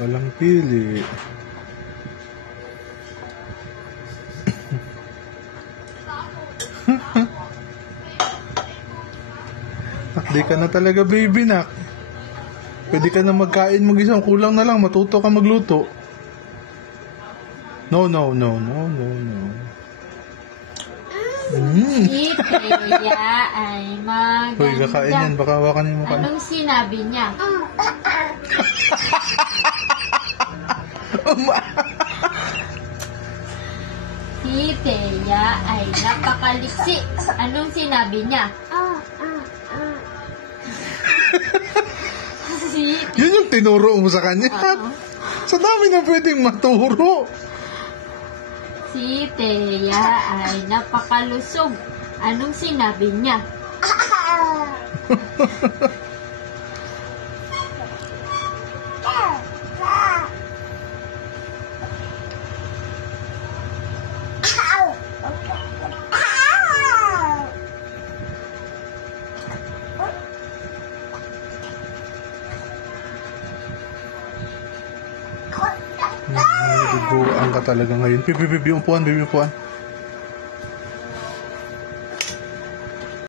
Walang pili. Di ka na talaga baby nak. Pwede ka na magkain mag-isa. Kulang na lang, matuto ka magluto. No. Si Thea ay maganda. Hoy, kakain yan. Baka hawakan niyo mo ka. Anong sinabi niya? Si Thea ay napakaliksi. Anong sinabi niya? Si Yun yung tinuro mo sa kanya. Sa dami na pwedeng maturo. Si Thea ay napakalusog. Anong sinabi niya? Duguan ka talaga ngayon. Bibi, upuan.